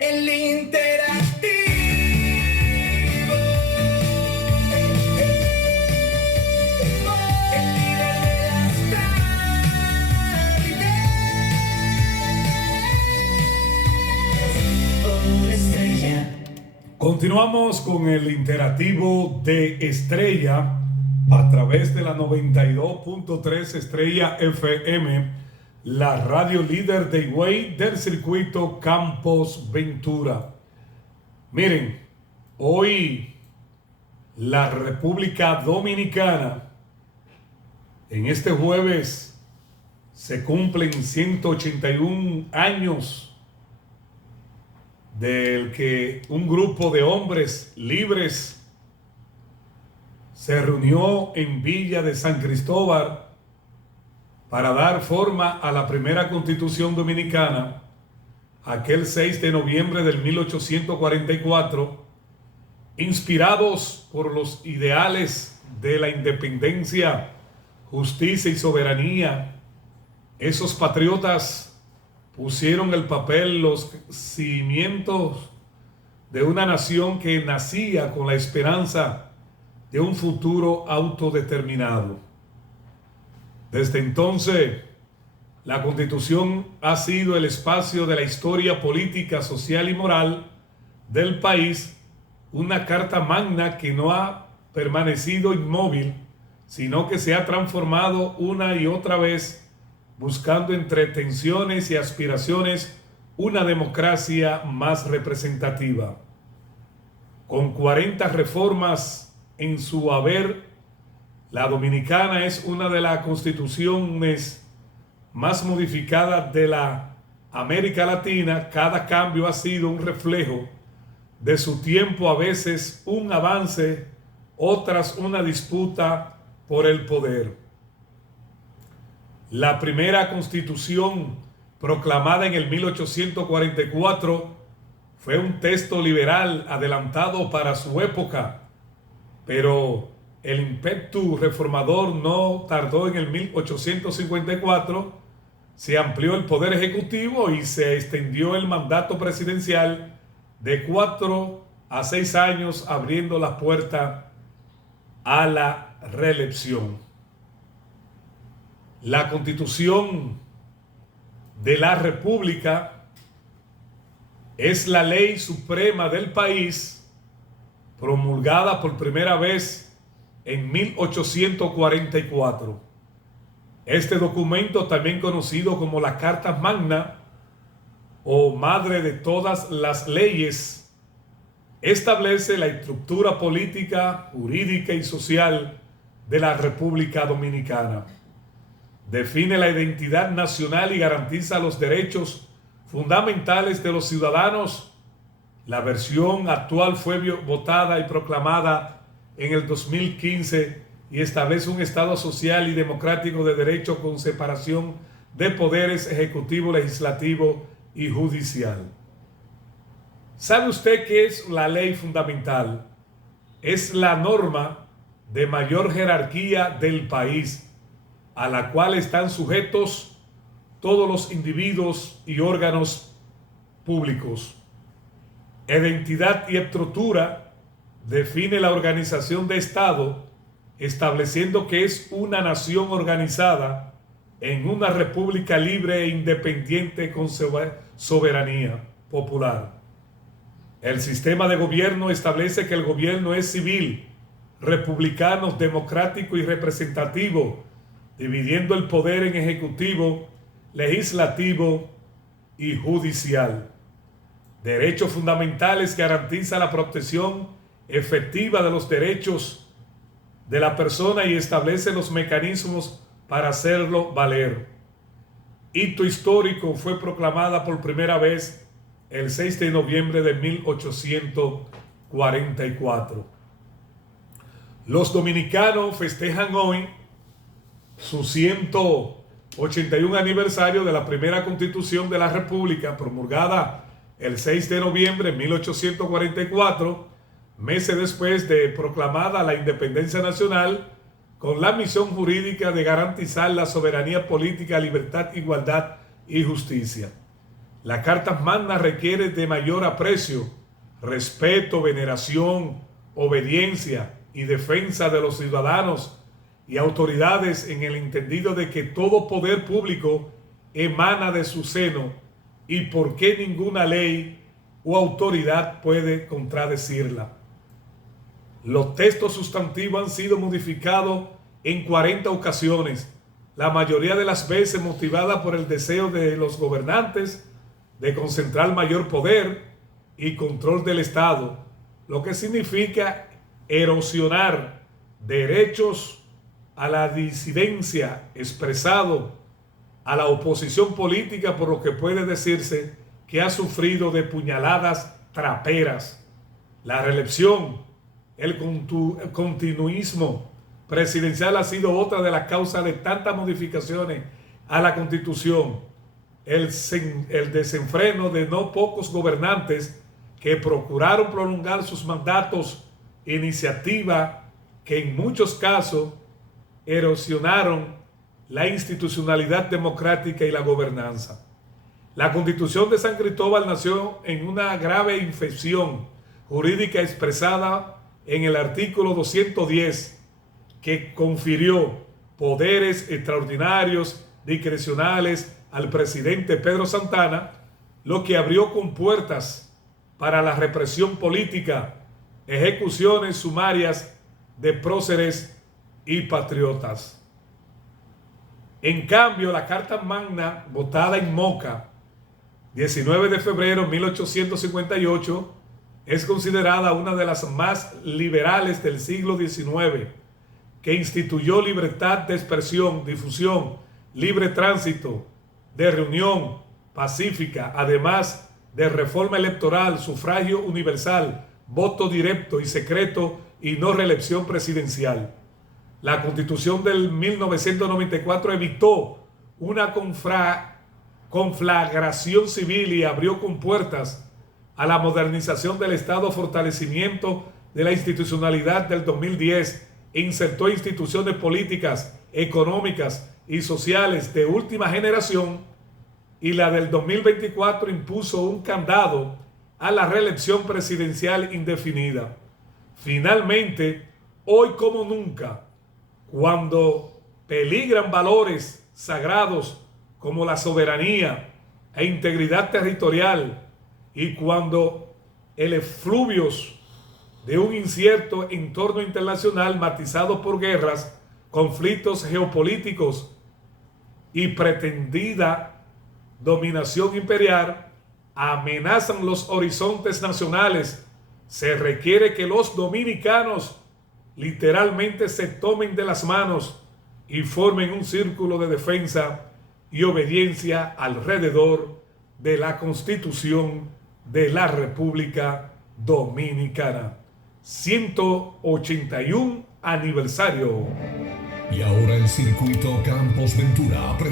El interactivo. El líder de las tardes. Oh, estrella. Continuamos con el interactivo de Estrella a través de la 92.3 Estrella FM, la radio líder de Higüey del circuito Campos Ventura. Miren, hoy la República Dominicana, en este jueves, se cumplen 181 años del que un grupo de hombres libres se reunió en Villa de San Cristóbal para dar forma a la primera Constitución Dominicana, aquel 6 de noviembre del 1844, inspirados por los ideales de la independencia, justicia y soberanía. Esos patriotas pusieron el papel, los cimientos de una nación que nacía con la esperanza de un futuro autodeterminado. Desde entonces, la Constitución ha sido el espacio de la historia política, social y moral del país, una carta magna que no ha permanecido inmóvil, sino que se ha transformado una y otra vez, buscando entre tensiones y aspiraciones una democracia más representativa. Con 40 reformas en su haber, la dominicana es una de las constituciones más modificadas de la América Latina. Cada cambio ha sido un reflejo de su tiempo, a veces un avance, otras una disputa por el poder. La primera constitución, proclamada en el 1844, fue un texto liberal adelantado para su época, pero el ímpetu reformador no tardó. En el 1854 se amplió el poder ejecutivo y se extendió el mandato presidencial de 4 a 6 años, abriendo la puerta a la reelección. La Constitución de la República es la ley suprema del país, promulgada por primera vez en 1844. Este documento, también conocido como la Carta Magna o Madre de todas las leyes, establece la estructura política, jurídica y social de la República Dominicana. Define la identidad nacional y garantiza los derechos fundamentales de los ciudadanos. La versión actual fue votada y proclamada en el 2015 y establece un Estado social y democrático de derecho con separación de poderes ejecutivo, legislativo y judicial. ¿Sabe usted qué es la ley fundamental? Es la norma de mayor jerarquía del país, a la cual están sujetos todos los individuos y órganos públicos. Identidad y estructura define la organización de Estado, estableciendo que es una nación organizada en una república libre e independiente con soberanía popular. El sistema de gobierno establece que el gobierno es civil, republicano, democrático y representativo, dividiendo el poder en ejecutivo, legislativo y judicial. Derechos fundamentales: garantiza la protección efectiva de los derechos de la persona y establece los mecanismos para hacerlo valer. Hito histórico: fue proclamada por primera vez el 6 de noviembre de 1844. Los dominicanos festejan hoy su 181 aniversario de la primera Constitución de la República, promulgada el 6 de noviembre de 1844, meses después de proclamada la independencia nacional, con la misión jurídica de garantizar la soberanía política, libertad, igualdad y justicia. La Carta Magna requiere de mayor aprecio, respeto, veneración, obediencia y defensa de los ciudadanos y autoridades en el entendido de que todo poder público emana de su seno y por qué ninguna ley o autoridad puede contradecirla. Los textos sustantivos han sido modificados en 40 ocasiones, la mayoría de las veces motivada por el deseo de los gobernantes de concentrar mayor poder y control del Estado, lo que significa erosionar derechos a la disidencia expresado a la oposición política, por lo que puede decirse que ha sufrido de puñaladas traperas. La reelección, el continuismo presidencial ha sido otra de las causas de tantas modificaciones a la Constitución. El desenfreno de no pocos gobernantes que procuraron prolongar sus mandatos, iniciativa que en muchos casos erosionaron la institucionalidad democrática y la gobernanza. La Constitución de San Cristóbal nació en una grave infección jurídica expresada en el artículo 210, que confirió poderes extraordinarios discrecionales al presidente Pedro Santana, lo que abrió compuertas para la represión política, ejecuciones sumarias de próceres y patriotas. En cambio, la Carta Magna, votada en Moca, 19 de febrero de 1858, es considerada una de las más liberales del siglo XIX, que instituyó libertad de expresión, difusión, libre tránsito, de reunión pacífica, además de reforma electoral, sufragio universal, voto directo y secreto y no reelección presidencial. La Constitución del 1994 evitó una conflagración civil y abrió compuertas a la modernización del Estado, fortalecimiento de la institucionalidad del 2010, e insertó instituciones políticas, económicas y sociales de última generación, y la del 2024 impuso un candado a la reelección presidencial indefinida. Finalmente, hoy como nunca, cuando peligran valores sagrados como la soberanía e integridad territorial, y cuando el efluvios de un incierto entorno internacional matizado por guerras, conflictos geopolíticos y pretendida dominación imperial amenazan los horizontes nacionales, se requiere que los dominicanos literalmente se tomen de las manos y formen un círculo de defensa y obediencia alrededor de la Constitución de la República Dominicana. 181 aniversario. Y ahora el circuito Campos Ventura presenta